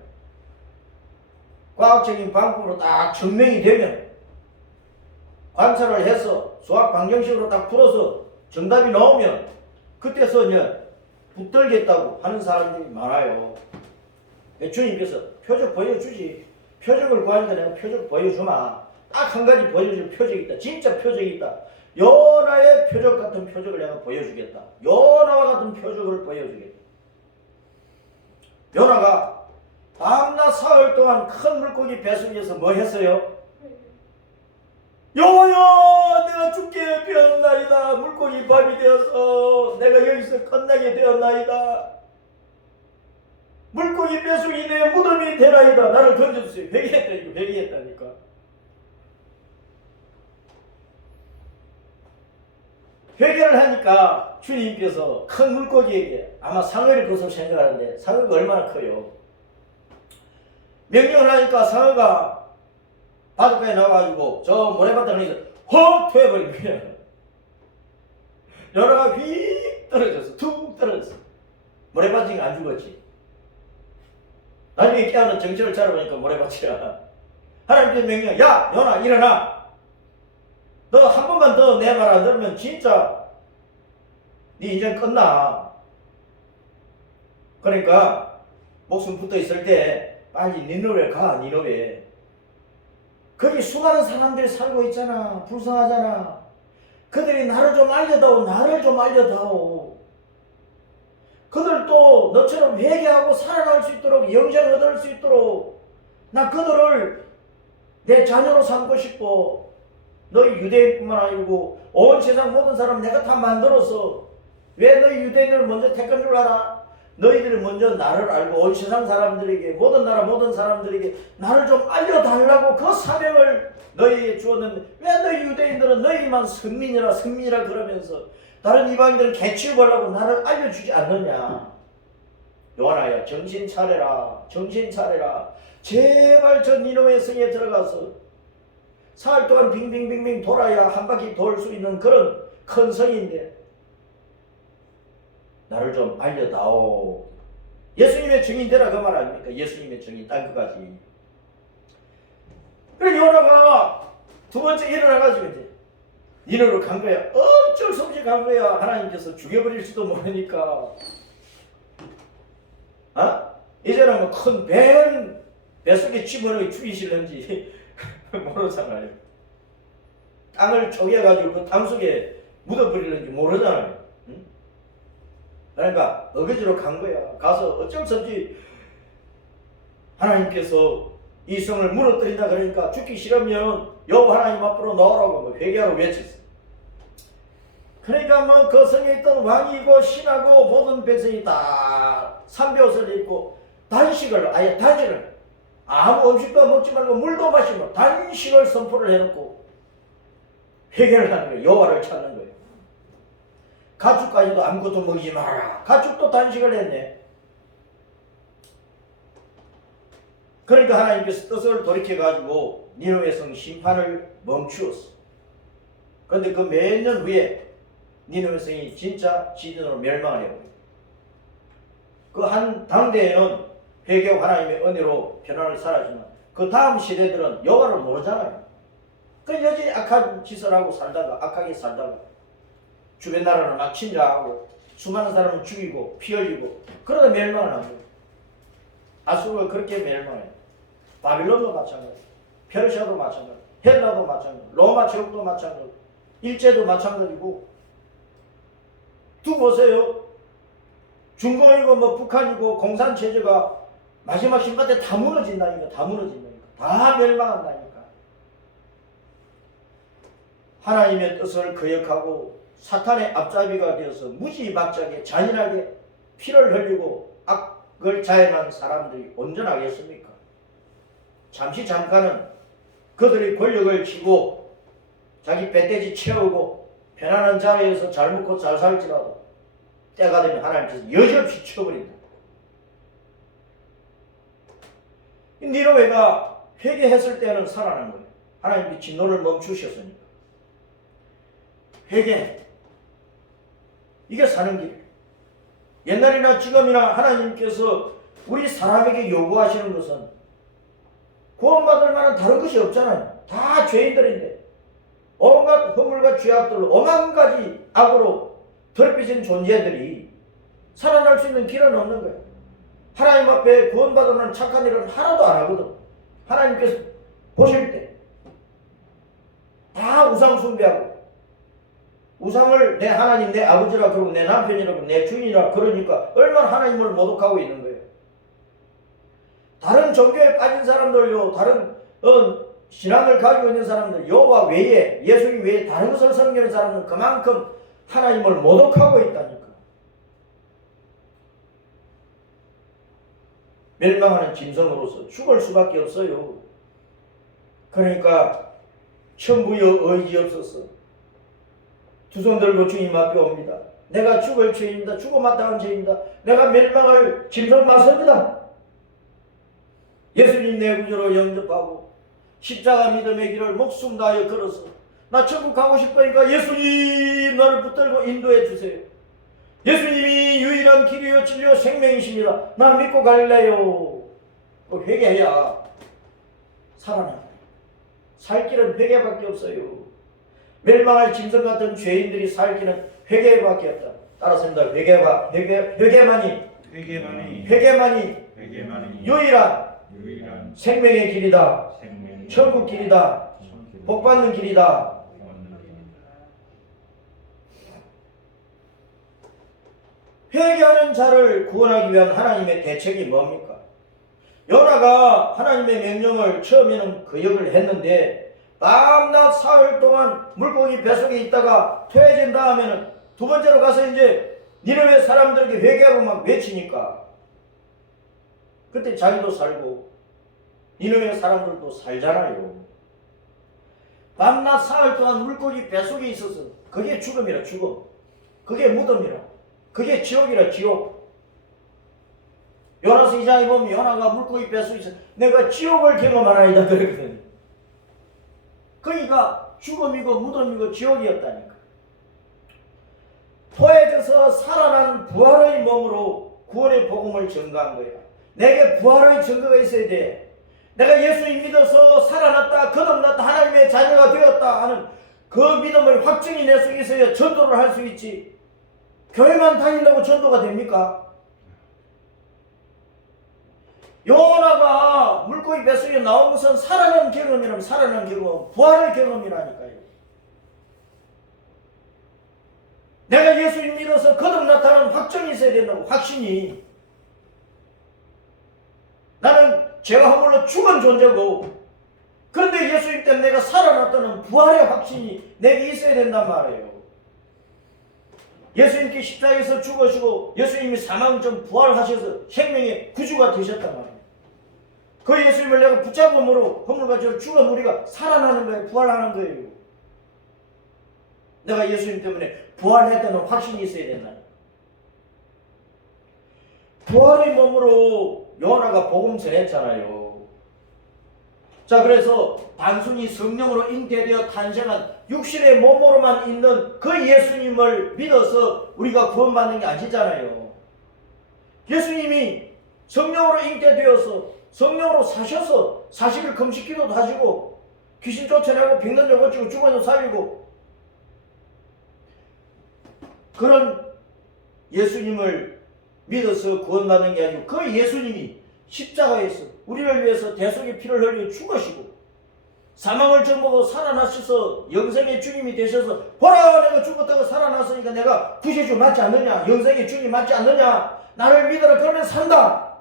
과학적인 방법으로 딱 증명이 되면 관찰을 해서 수학 방정식으로 딱 풀어서 정답이 나오면 그때서 이제 붙들겠다고 하는 사람들이 많아요. 주님께서 표적 보여주지. 표적을 구하는데 내가 표적 보여주마. 딱 한 가지 보여줄 표적이 있다. 진짜 표적이 있다. 요나의 표적 같은 표적을 내가 보여주겠다. 요나와 같은 표적을 보여주겠다. 요나가 밤낮 사흘 동안 큰 물고기 뱃속에서 뭐 했어요? 여호와여, 내가 죽게 되었나이다. 물고기 밥이 되어서 내가 여기서 끝나게 되었나이다. 물고기 뱃속이 내 무덤이 되나이다. 나를 던져주세요. 회개했다니까. 회개를 하니까 주님께서 큰 물고기에게 아마 상어일 것으로 생각하는데 상어가 얼마나 커요. 명령을 하니까 상어가 바닷가에 나와가지고 저 모래바닥에서 헉 토해버린 거야. 요나가 휙 떨어졌어. 툭 떨어졌어. 모래바닥이 안 죽었지. 나중에 깨어나 정신을 차려보니까 모래바닥이야. 하나님께서 명령, 야 요나 일어나. 너 한 번만 더 내 말 안 들으면 진짜 네 인생 끝나. 그러니까 목숨 붙어 있을 때 빨리 니느웨 가. 니느웨. 거기 수많은 사람들이 살고 있잖아. 불쌍하잖아. 그들이 나를 좀 알려다오. 나를 좀 알려다오. 그들도 너처럼 회개하고 살아날 수 있도록 영생 얻을 수 있도록 나 그들을 내 자녀로 삼고 싶고 너희 유대인뿐만 아니고 온 세상 모든 사람 내가 다 만들어서 왜 너희 유대인을 먼저 택한 줄 알아? 너희들이 먼저 나를 알고 온 세상 사람들에게 모든 나라 모든 사람들에게 나를 좀 알려달라고 그 사명을 너희에게 주었는데 왜 너희 유대인들은 너희만 선민이라 그러면서 다른 이방인들은 개취해보려고 나를 알려주지 않느냐. 요나야 정신 차려라. 정신 차려라. 제발 저 니느웨 성에 들어가서 사흘 동안 빙빙빙빙 돌아야 한 바퀴 돌 수 있는 그런 큰 성인데 나를 좀 알려다오. 예수님의 증인 되라 그 말 아닙니까? 예수님의 증인 딴 거까지. 그래 요나가 두 번째 일어나가지고 이제 니느웨로 간 거야. 어쩔 수 없이 간 거야. 하나님께서 죽여버릴지도 모르니까. 이제는 뭐 큰 뱃속에 집어넣어 죽이실는지 모르잖아요. 땅을 쪼개가지고 그 땅 속에 묻어버리는지 모르잖아요. 응? 그러니까 어거지로 간 거야. 가서 어쩔 수 없이 하나님께서 이 성을 무너뜨린다 그러니까 죽기 싫으면 여호와 하나님 앞으로 나오라고 회개하러 외쳤어. 그러니까 뭐 그 성에 있던 왕이고 신하고 모든 백성이 다 삼배옷을 입고 단식을 아무 음식도 먹지 말고 물도 마시고 단식을 선포를 해놓고 회개를 하는 거예요. 여호와를 찾는 거예요. 가축까지도 아무것도 먹이지 마라. 가축도 단식을 했네. 그러니까 하나님께서 뜻을 돌이켜가지고 니느웨 성 심판을 멈추었어. 그런데 그 몇 년 후에 니느웨 성이 진짜 지진으로 멸망을 해버려요. 그 한 당대에는 회개와 하나님의 은혜로 편안을 살았지만 그 다음 시대들은 여호와를 모르잖아요. 그 여전히 악한 짓을 하고 살다가 악하게 살다가 주변 나라는 막 침략하고 수많은 사람을 죽이고 피 흘리고 그러다 멸망을 한 거예요. 아수르가 그렇게 멸망해요. 바빌론도 마찬가지, 페르시아도 마찬가지, 헬라도 마찬가지, 로마 제국도 마찬가지. 일제도 마찬가지고. 두고 보세요. 중공이고 뭐 북한이고 공산체제가 마지막 순간 때 다 무너진다니까. 다 무너진다니까. 다 멸망한다니까. 하나님의 뜻을 거역하고 사탄의 앞잡이가 되어서 무지막지하게 잔인하게 피를 흘리고 악을 자행한 사람들이 온전하겠습니까? 잠깐은 그들이 권력을 쥐고 자기 배돼지 채우고 편안한 자리에서 잘 먹고 잘 살지라도 때가 되면 하나님께서 여지없이 쳐버린다. 니느웨가 회개했을 때는 살아난 거예요. 하나님이 진노를 멈추셨으니까. 회개, 이게 사는 길. 옛날이나 지금이나 하나님께서 우리 사람에게 요구하시는 것은 구원받을 만한 다른 것이 없잖아요. 다 죄인들인데 온갖 허물과 죄악들로 오만 가지 악으로 더럽혀진 존재들이 살아날 수 있는 길은 없는 거예요. 하나님 앞에 구원받을 만한 착한 일은 하나도 안 하거든. 하나님께서 보실 때 다 우상 숭배하고 우상을 내 하나님, 내 아버지라 그러고 내 남편이라고 내 주인이라 그러니까 얼마나 하나님을 모독하고 있는 거예요. 다른 종교에 빠진 사람들요, 다른 신앙을 가지고 있는 사람들, 여호와 외에, 예수님 외에 다른 것을 섬기는 사람은 그만큼 하나님을 모독하고 있다니까. 멸망하는 짐승으로서 죽을 수밖에 없어요. 그러니까 천부여 의지 없어서 두 손 들고 주님 앞에 옵니다. 내가 죽을 죄인이다. 죽어 마땅한 죄인이다. 내가 멸망할 짐승 맞습니다. 예수님 내 구주로 영접하고 십자가 믿음의 길을 목숨 다하여 걸어서 나 천국 가고 싶으니까 예수님 나를 붙들고 인도해 주세요. 예수님이 유일한 길이요 진리요 생명이십니다. 나 믿고 갈래요. 회개해야 살아납니다. 살 길은 회개밖에 없어요. 멸망할 짐승 같은 죄인들이 살 길은 회개밖에 없다. 따라서입니다. 회개만이 유일한 생명의 길이다. 천국 길이다. 복받는 길이다. 회개하는 자를 구원하기 위한 하나님의 대책이 뭡니까? 요나가 하나님의 명령을 처음에는 거역을 했는데 밤낮 사흘 동안 물고기 뱃속에 있다가 퇴해진 다음에는 두 번째로 가서 이제 니느웨 사람들에게 회개하고 막 외치니까 그때 자기도 살고 니느웨 사람들도 살잖아요. 밤낮 사흘 동안 물고기 뱃속에 있어서 그게 죽음이라 죽음, 그게 무덤이라, 그게 지옥이라 지옥. 요나서 2장에 보면 요나가 물고기 뱃속에 있어 내가 지옥을 경험하나이다 그랬거든요. 그러니까 죽음이고 무덤이고 지옥이었다니까. 토해져서 살아난 부활의 몸으로 구원의 복음을 전가한 거야. 내게 부활의 증거가 있어야 돼. 내가 예수님 믿어서 살아났다, 거듭났다, 하나님의 자녀가 되었다 하는 그 믿음의 확증이 내 속에 있어야 전도를 할 수 있지. 교회만 다닌다고 전도가 됩니까? 요나가 물고기 뱃속에 나온 것은 살아난 경험이라면 살아난 경험, 부활의 경험이라니까요. 내가 예수님 믿어서 거듭났다는 확정이 있어야 된다고, 확신이. 나는 죄와 허물로 죽은 존재고, 그런데 예수님 때문에 내가 살아났다는 부활의 확신이 내게 있어야 된단 말이에요. 예수님께 십자가에서 죽으시고 예수님이 사망 전 부활하셔서 생명의 구주가 되셨단 말이에요. 그 예수님을 내가 붙잡음으로 허물과 죄를 죽은 우리가 살아나는 거예요. 부활하는 거예요. 내가 예수님 때문에 부활했다는 확신이 있어야 된다. 부활의 몸으로 요나가 복음 전했잖아요. 자, 그래서 단순히 성령으로 잉태되어 탄생한 육신의 몸으로만 있는 그 예수님을 믿어서 우리가 구원받는 게 아니잖아요. 예수님이 성령으로 잉태되어서 성령으로 사셔서 40일 금식기도도 하시고 귀신 쫓아내고 병든 자 고치고 죽은 자 살리고 그런 예수님을 믿어서 구원받는 게 아니고 그 예수님이 십자가에서 우리를 위해서 대속의 피를 흘려 죽으시고 사망을 정복하고 살아나셔서 영생의 주님이 되셔서 보라 내가 죽었다가 살아났으니까 내가 구세주 맞지 않느냐, 영생의 주님 맞지 않느냐, 나를 믿어라 그러면 산다.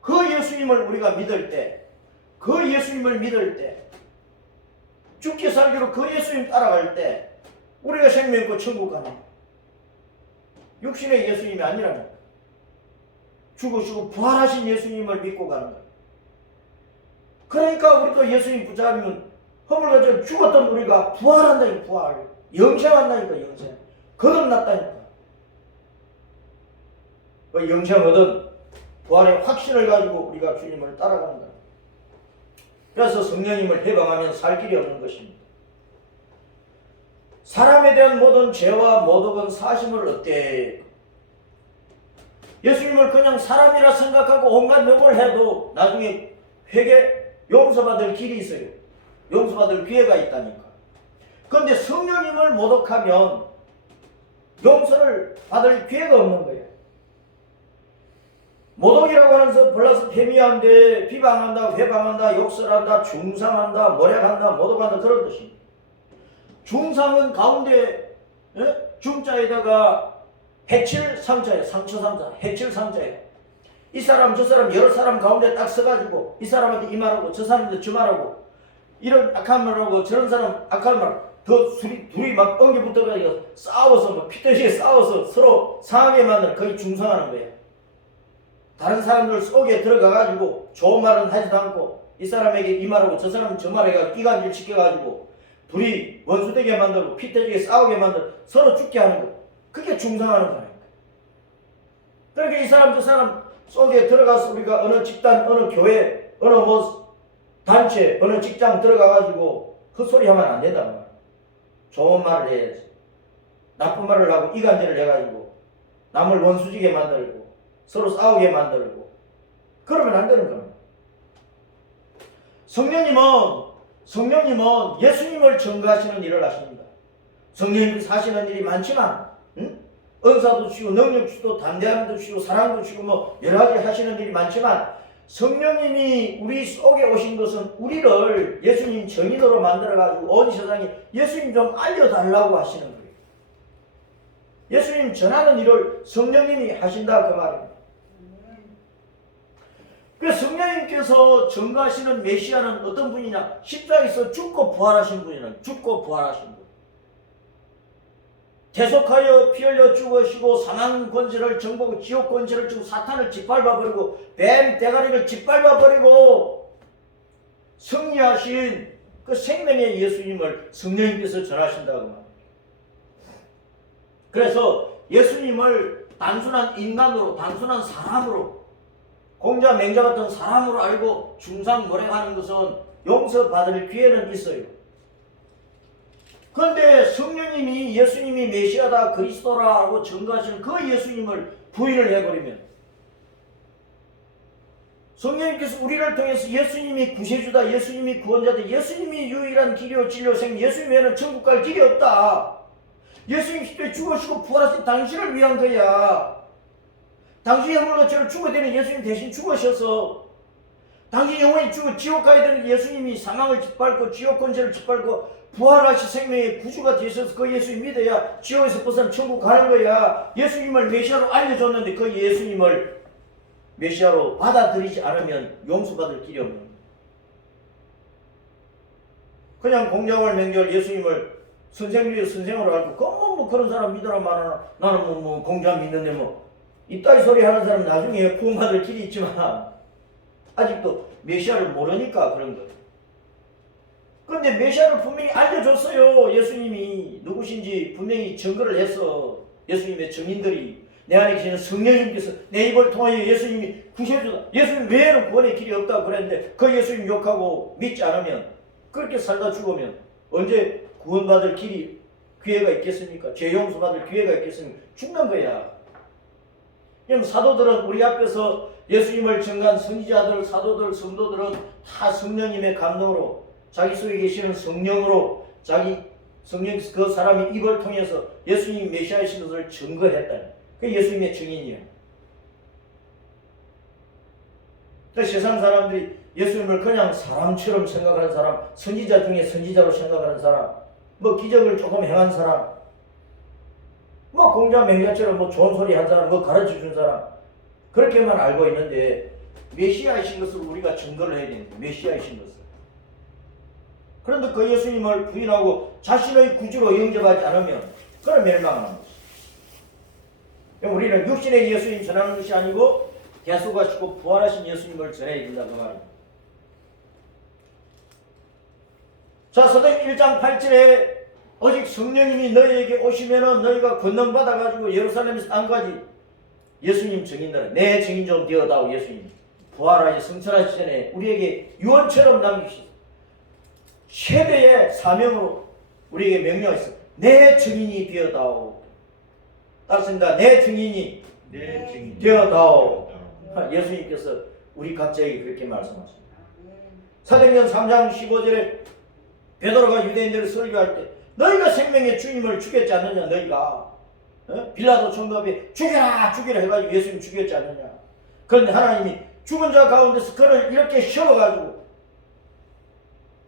그 예수님을 우리가 믿을 때, 그 예수님을 믿을 때, 죽기 살기로 그 예수님 따라갈 때 우리가 생명 있고 천국 가는 육신의 예수님이 아니라는 거예요. 죽으시고 부활하신 예수님을 믿고 가는 거예요. 그러니까 우리도 예수님 붙잡으면 허물가지고 죽었던 우리가 부활한다니까. 부활, 영생한다니까. 영생, 거듭났다니까. 그 영생 얻은 부활의 확신을 가지고 우리가 주님을 따라간다. 그래서 성령님을 해방하면 살 길이 없는 것입니다. 사람에 대한 모든 죄와 모독은 사심을 얻되, 예수님을 그냥 사람이라 생각하고 온갖 욕을 해도 나중에 회개 용서받을 길이 있어요. 용서받을 기회가 있다니까. 그런데 성령님을 모독하면 용서를 받을 기회가 없는 거예요. 모독이라고 하는 것은 플러스 페미한데 비방한다, 회방한다, 욕설한다, 중상한다, 모략한다, 모독한다 그런 뜻입니다. 중상은 가운데 중자에다가 해칠 상자예요. 상처 상자, 해칠 상자예요. 이 사람 저 사람 여러 사람 가운데 딱 서가지고 이 사람한테 이 말하고 저 사람한테 저 말하고 이런 악한 말하고 저런 사람 악한 말 더 둘이 막 엉겨 붙어가지고 싸워서 막 피터지게 싸워서 서로 상하게 만드는 거의 중상하는 거예요. 다른 사람들 속에 들어가가지고 좋은 말은 하지도 않고 이 사람에게 이 말하고 저 사람은 저 말해가지고 이간질 시켜가지고 둘이 원수되게 만들고 피터지게 싸우게 만들고 서로 죽게 하는 거. 그게 중상하는 거예요. 그러니까 이 사람 저 사람 속에 들어가서 우리가 어느 집단, 어느 교회, 어느 단체, 어느 직장 들어가가지고 헛소리 하면 안 된단 말이야. 좋은 말을 해야지. 나쁜 말을 하고 이간질을 해가지고 남을 원수지게 만들고 서로 싸우게 만들고 그러면 안 되는 겁니다. 성령님은 예수님을 증거하시는 일을 하십니다. 성령님께서 하시는 일이 많지만 은사도 주시고 능력 주시고 담대함도 주시고 사랑도 주시고 뭐 여러 가지 하시는 일이 많지만 성령님이 우리 속에 오신 것은 우리를 예수님 증인으로 만들어가지고 온 세상에 예수님 좀 알려달라고 하시는 거예요. 예수님 전하는 일을 성령님이 하신다 그 말입니다. 그래서 성령님께서 증거하시는 메시아는 어떤 분이냐? 십자가에서 죽고 부활하신 분이냐? 죽고 부활하신 분. 계속하여 피 흘려 죽으시고 사망 권세를 정복하고 지옥 권세를 주고 사탄을 짓밟아버리고 뱀 대가리를 짓밟아버리고 승리하신 그 생명의 예수님을 성령님께서 전하신다고 합니다. 그래서 예수님을 단순한 인간으로, 단순한 사람으로, 공자 맹자 같은 사람으로 알고 중상모략하는 것은 용서받을 기회는 있어요. 그런데 성령님이 예수님이 메시아다 그리스도라고 증거하시는 그 예수님을 부인을 해버리면 성령님께서 우리를 통해서 예수님이 구세주다, 예수님이 구원자다, 예수님이 유일한 길이요 진리요 생, 예수님 외에는 천국 갈 길이 없다. 예수님 십자가에 죽으시고 부활하신 당신을 위한 거야. 당신이 허물같이 죽어야 되는 예수님 대신 죽으셔서 당신 영원히 죽어 지옥 가야 되는 예수님이 사망을 짓밟고 지옥 권세를 짓밟고 부활하신 생명의 구주가 되셔서 그 예수님 믿어야 지옥에서 벗어나 천국 가는 거야. 예수님을 메시아로 알려줬는데 그 예수님을 메시아로 받아들이지 않으면 용서받을 길이 없는 거야. 그냥 공자월 맹절 예수님을 선생으로 알고 뭐 그런 사람 믿어라 말하나 나는 뭐 공자 믿는데 뭐 이따위 소리 하는 사람은 나중에 구원받을 길이 있지만 아직도 메시아를 모르니까 그런 거예요. 그런데 메시아를 분명히 알려줬어요. 예수님이 누구신지 분명히 증거를 해서 예수님의 증인들이 내 안에 계시는 성령님께서 내 입을 통하여 예수님이 구세주다, 예수님 외에는 구원의 길이 없다고 그랬는데 그 예수님 욕하고 믿지 않으면 그렇게 살다 죽으면 언제 구원받을 기회가 있겠습니까? 죄 용서받을 기회가 있겠습니까? 죽는 거야. 그럼 사도들은 우리 앞에서 예수님을 증거한 선지자들, 사도들, 성도들은 다 성령님의 감동으로 자기 속에 계시는 성령으로 자기 성령 그 사람이 입을 통해서 예수님이 메시아이신 것을 증거했다니. 그게 예수님의 증인이에요. 세상 사람들이 예수님을 그냥 사람처럼 생각하는 사람, 선지자 중에 선지자로 생각하는 사람, 뭐 기적을 조금 행한 사람, 뭐 공자 맹자처럼 뭐 좋은 소리 한 사람, 뭐 가르쳐 준 사람, 그렇게만 알고 있는데 메시아이신 것을 우리가 증거를 해야 되는데, 메시아이신 것을. 그런데 그 예수님을 부인하고 자신의 구주로 영접하지 않으면 그는 멸망하는 것이죠. 우리는 육신의 예수님 전하는 것이 아니고 대속하시고 부활하신 예수님을 전해야 된다 그 말입니다. 자, 사도행 1장 8절에 오직 성령님이 너희에게 오시면은 너희가 권능 받아가지고 예루살렘에서 땅까지 예수님 증인들은 내 증인 좀 되어다오. 예수님 부활하시 승천하시 전에 우리에게 유언처럼 남기시오. 최대의 사명으로 우리에게 명령했어. 내 증인이 되어다오. 따르습니다. 내 증인이 되어다오. 예수님께서 우리 각자에게 그렇게 말씀하십니다. 사도행전 3장 15절에 베드로가 유대인들을 설교할 때 너희가 생명의 주님을 죽였지 않느냐. 너희가 빌라도 총독이 죽여라 죽여라 해가지고 예수님 죽였지 않느냐. 그런데 하나님이 죽은 자 가운데서 그를 이렇게 세워가지고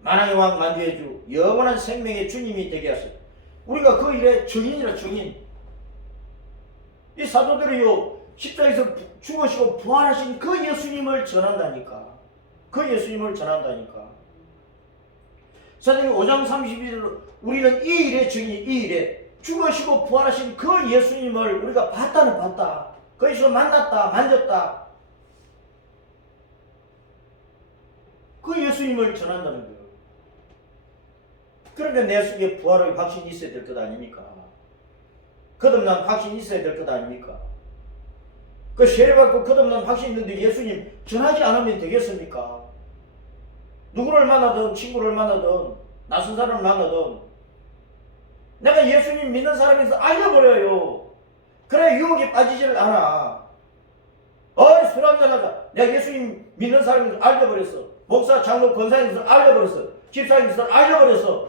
만왕의 왕 만주의 주 영원한 생명의 주님이 되게 하셨다. 우리가 그 일의 증인이라. 증인. 이 사도들이요 십자가에서 죽으시고 부활하신 그 예수님을 전한다니까. 그 예수님을 전한다니까. 사도행 5장 32절로 우리는 이 일의 증인, 이 일에 죽으시고 부활하신 그 예수님을 우리가 봤다. 거기서 만났다, 만졌다. 그 예수님을 전한다는 거예요. 그러니까 내 속에 부활의 확신이 있어야 될 것 아닙니까? 거듭난 확신이 있어야 될 것 아닙니까? 그 세례받고 거듭난 확신이 있는데 예수님 전하지 않으면 되겠습니까? 누구를 만나든 친구를 만나든 낯선 사람을 만나든 내가 예수님 믿는 사람에서 알려버려요. 그래 유혹에 빠지지를 않아. 술 한잔하자. 내가 예수님 믿는 사람에서 알려버렸어. 목사, 장로, 권사님에서 알려버렸어. 집사님에서 알려버렸어.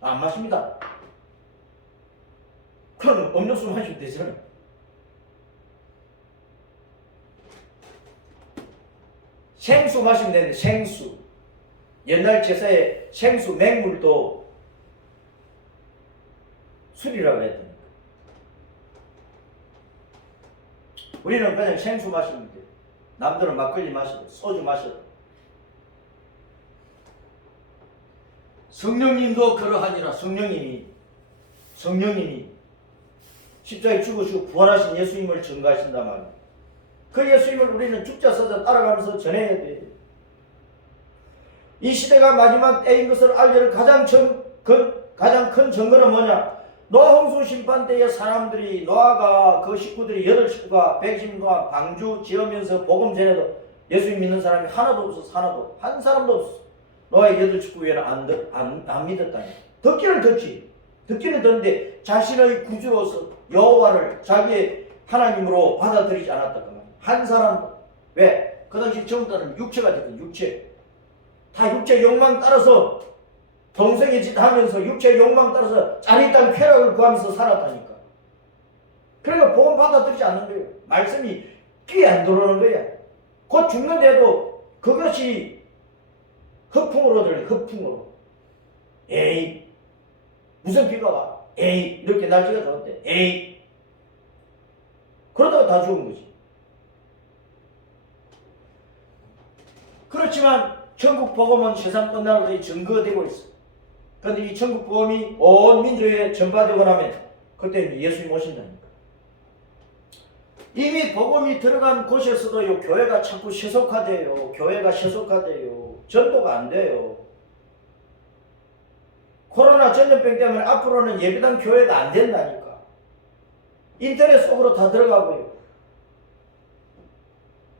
안 마십니다. 그럼 음료수 마시면 되잖아요. 생수 마시면 되는데 생수. 옛날 제사에 생수 맹물도 술이라고 했다니까. 우리는 그냥 생수 마시면 돼. 남들은 막걸리 마셔도 소주 마셔도. 성령님도 그러하니라. 성령님이 십자가에 죽으시고 부활하신 예수님을 증거하신단 말이야. 그 예수님을 우리는 죽자 서자 따라가면서 전해야 돼. 이 시대가 마지막 때인 것을 알려는 가장 큰 증거는 뭐냐? 노아 홍수 심판 때에 사람들이 노아가 그 식구들이 8식구가 120년 동안 방주 지으면서 복음 전해도 예수님 믿는 사람이 하나도 없었어. 한 사람도 없었어. 노아의 8식구 외에는 안 믿었다니. 듣기는 듣는데 자신의 구주로서 여호와를 자기의 하나님으로 받아들이지 않았다. 한 사람도. 왜? 그 당시 전부 다는 육체가 됐거든. 육체. 다 육체 욕망 따라서 동생의 짓 하면서 육체 욕망 따라서 짜릿한 쾌락을 구하면서 살았다니까. 그러니까 복음 받아들이지 않는 거예요. 말씀이 귀에 안 들어오는 거야. 곧 죽는데도 그것이 허풍으로 들려. 허풍으로. 에이 무슨 비가 와. 에이 이렇게 날씨가 좋은데. 에이 그러다가 다 죽은 거지. 그렇지만 천국 복음은 세상 끝나고도 증거되고 있어. 그런데 이 천국 복음이 온 민족에 전파되고 나면 그때 예수님 오신다니까. 이미 복음이 들어간 곳에서도요 교회가 자꾸 세속화돼요. 전도가 안 돼요. 코로나 전염병 때문에 앞으로는 예배당 교회가 안 된다니까. 인터넷 속으로 다 들어가 버려요.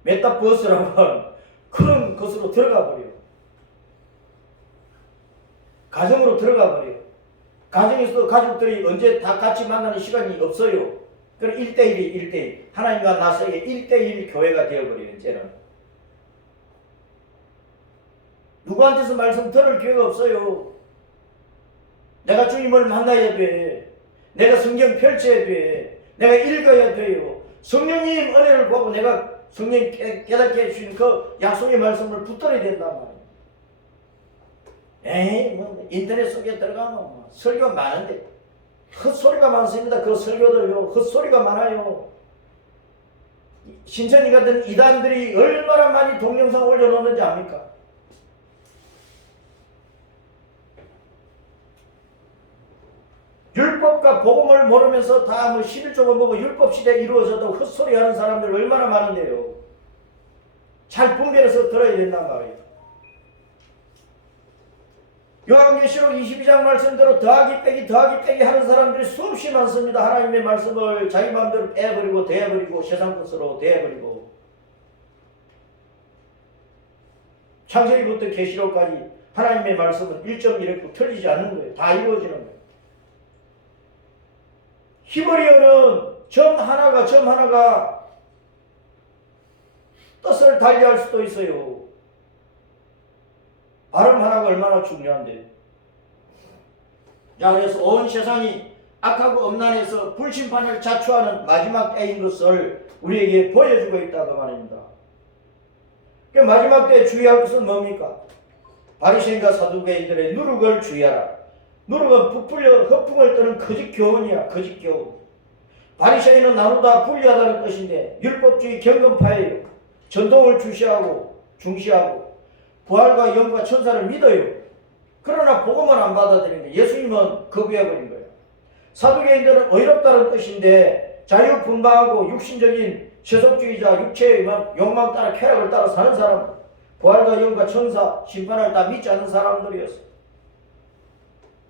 메타버스라고 하는 그런 것으로 들어가 버려요. 가정으로 들어가 버려요. 가정에서 가족들이 언제 다 같이 만나는 시간이 없어요. 그럼 1대1. 하나님과 나 사이에 1대1 교회가 되어버려요. 이제는. 누구한테서 말씀 들을 기회가 없어요. 내가 주님을 만나야 돼. 내가 성경 펼쳐야 돼. 내가 읽어야 돼요. 성령님 은혜를 보고 내가 성령이 깨닫게 해주신 그 약속의 말씀을 붙들어야 된단 말이에요. 에이 뭐 인터넷 속에 들어가면 뭐 설교 많은데 헛소리가 많습니다. 그 설교도요 헛소리가 많아요. 신천지 같은 이단들이 얼마나 많이 동영상 올려놓는지 압니까? 율법과 복음을 모르면서 다 뭐 11조가 보고 율법 시대에 이루어졌다고 헛소리 하는 사람들 얼마나 많은데요. 잘 분별해서 들어야 된단 말이에요. 요한계시록 22장 말씀대로 더하기 빼기 하는 사람들이 수없이 많습니다. 하나님의 말씀을 자기 마음대로 빼버리고 대해버리고 세상 것으로 대해버리고 창세기부터 계시록까지 하나님의 말씀은 1.1획도 틀리지 않는 거예요. 다 이루어지는 거예요. 히브리어는 점 하나가 뜻을 달리할 수도 있어요. 발음 하나가 얼마나 중요한데. 자, 그래서 온 세상이 악하고 엄난해서 불심판을 자초하는 마지막 때인 것을 우리에게 보여주고 있다고 말입니다. 그 마지막 때에 주의할 것은 뭡니까? 바리새인과 사두개인들의 누룩을 주의하라. 누룩은 부풀려 허풍을 떠는 거짓 교훈이야. 거짓 교훈. 바리새인은 나누다 분리하다는 뜻인데 율법주의 경건파예요. 전통을 중시하고 부활과 영과 천사를 믿어요. 그러나 복음을 안 받아들이는데 예수님은 거부해버린 거예요. 사두개인들은 의롭다는 뜻인데 자유분방하고 육신적인 세속주의자, 육체의 욕망 따라 쾌락을 따라 사는 사람, 부활과 영과 천사, 심판을 다 믿지 않는 사람들이었어요.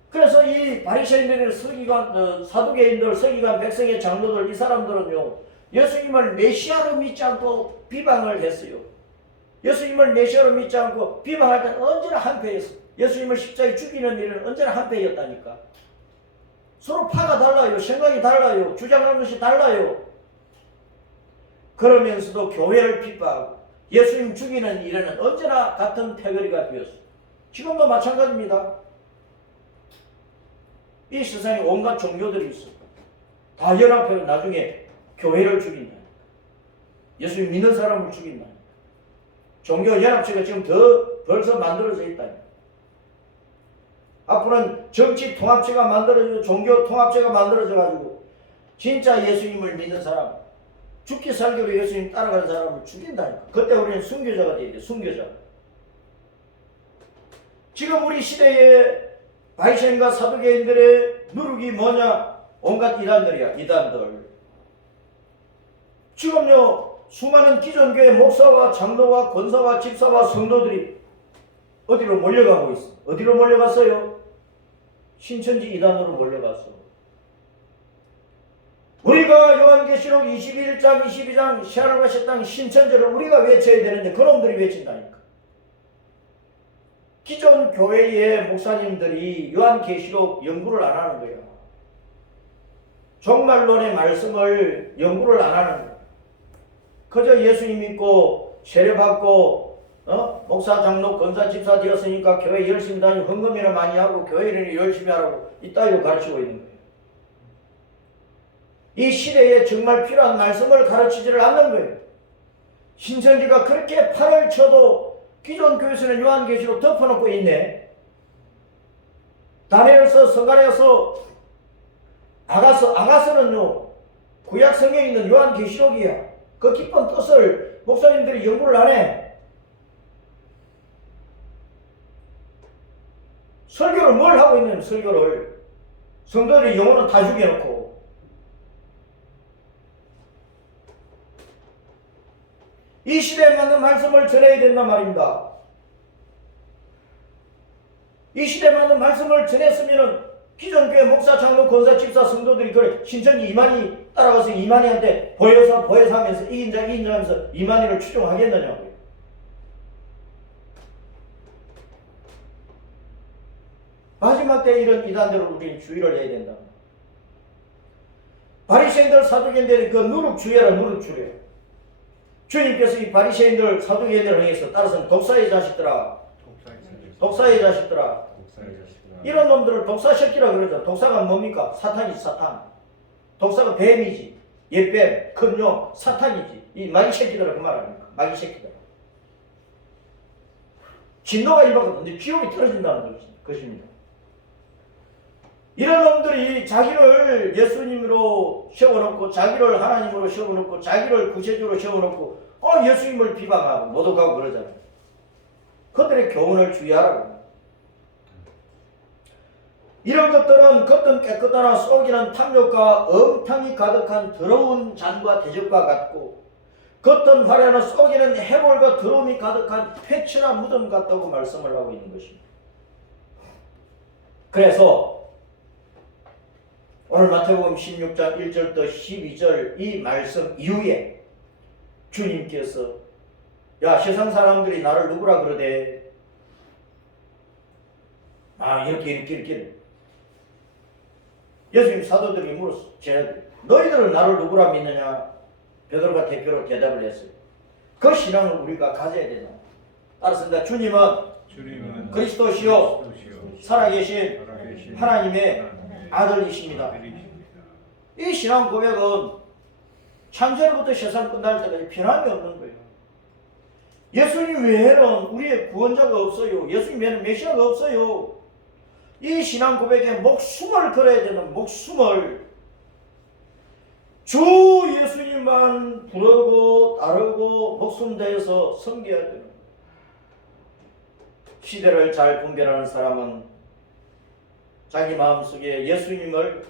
그래서 이 바리새인들, 서기관, 사두개인들, 서기관, 백성의 장로들, 이 사람들은요 예수님을 메시아로 믿지 않고 비방을 했어요. 예수님을 메시아로 믿지 않고 비방할 때는 언제나 한패였어. 예수님을 십자가에 죽이는 일은 언제나 한패였다니까. 서로 파가 달라요. 생각이 달라요. 주장하는 것이 달라요. 그러면서도 교회를 핍박하고 예수님 죽이는 일에는 언제나 같은 패거리가 되었어. 지금도 마찬가지입니다. 이 세상에 온갖 종교들이 있어. 다 연합해서 나중에 교회를 죽인다. 예수님 믿는 사람을 죽인다. 종교 연합체가 지금 더 벌써 만들어져 있다. 앞으로는 정치 통합체가 만들어지고 종교 통합체가 만들어져 가지고 진짜 예수님을 믿는 사람, 죽기 살기로 예수님 따라가는 사람을 죽인다니까. 그때 우리는 순교자가 돼야 돼. 순교자. 지금 우리 시대에 바리새인과 사두개인들의 누룩이 뭐냐? 온갖 이단들이야. 이단들. 지금요 수많은 기존교회 목사와 장로와 권사와 집사와 성도들이 어디로 몰려가고 있어? 어디로 몰려갔어요? 신천지 이단으로 몰려갔어. 우리가 요한계시록 21장 22장 시아르바시 땅 신천지를 우리가 외쳐야 되는데 그놈들이 외친다니까. 기존 교회의 목사님들이 요한계시록 연구를 안 하는 거예요. 종말론의 말씀을 연구를 안 하는 거예요. 그저 예수님 믿고 세례받고 목사, 장로, 권사, 집사 되었으니까 교회 열심히 다니고 헌금이나 많이 하고 교회를 열심히 하라고 이따위로 가르치고 있는 거예요. 이 시대에 정말 필요한 말씀을 가르치지를 않는 거예요. 신천지가 그렇게 판을 쳐도 기존 교회에서는 요한계시록 덮어놓고 있네. 다니엘서, 서가랴서, 아가서는요 구약 성경에 있는 요한계시록이야. 그 깊은 뜻을 목사님들이 연구를 안 해. 설교를 뭘 하고 있는 설교를 성도들의 영혼은 다 죽여놓고. 이 시대에 맞는 말씀을 전해야 된단 말입니다. 이 시대에 맞는 말씀을 전했으면은 기존 교회 목사, 장로, 권사, 집사, 성도들이 그래 신천지 이만희 따라가서 이만희한테 보여서 하면서 이긴 자 하면서 이만희를 추종하겠느냐고요. 마지막 때 이런 이단들을 우리는 주의를 해야 된다. 바리새인들, 사두개인들 그 누룩 주의하라. 누룩 주의해. 주님께서 이 바리새인들, 사두개인들을 향해서 따라서는 독사의 자식들아. 독사의 자식들아. 이런 놈들을 독사새끼라 그러죠. 독사가 뭡니까? 사탄이지, 사탄. 독사가 뱀이지. 옛뱀, 큰 용, 사탄이지. 이 마귀 새끼들은 그 말 아닙니까? 마귀 새끼들. 진노가 임하거든요. 지옥이 틀어진다는 것입니다. 이런 놈들이 자기를 예수님으로 세워놓고 자기를 하나님으로 세워놓고 자기를 구세주로 세워놓고 예수님을 비방하고 모독하고 그러잖아요. 그들의 교훈을 주의하라고. 이런 것들은 겉은 깨끗하나 속이는 탐욕과 엄탕이 가득한 더러운 잔과 대접과 같고 겉은 화려하나 속이는 해골과 더러움이 가득한 회초나 무덤 같다고 말씀을 하고 있는 것입니다. 그래서 오늘 마태복음 16장 1절부터 12절 이 말씀 이후에 주님께서 야 세상 사람들이 나를 누구라 그러대. 이렇게 예수님 사도들이 물었어. 너희들은 나를 누구라 믿느냐? 베드로가 대표로 대답을 했어요. 그 신앙을 우리가 가져야 되나? 따라서 주님은 그리스도시요 살아계신 하나님의 아들이십니다. 이 신앙 고백은 창세로부터 세상 끝날 때까지 변함이 없는 거예요. 예수님 외에는 우리의 구원자가 없어요. 예수님 외에는 메시아가 없어요. 이 신앙 고백에 목숨을 걸어야 되는 목숨을 주 예수님만 부르고 따르고 목숨 다해서 섬겨야 되는 거예요. 시대를 잘 분별하는 사람은 자기 마음속에 예수님을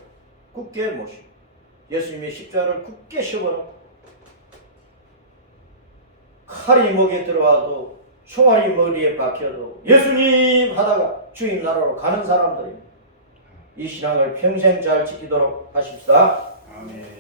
굳게 모시고 예수님의 십자가를 굳게 씌워놓고 칼이 목에 들어와도 총알이 머리에 박혀도 예수님 하다가 주님 나라로 가는 사람들입니다. 이 신앙을 평생 잘 지키도록 하십시다. 아멘.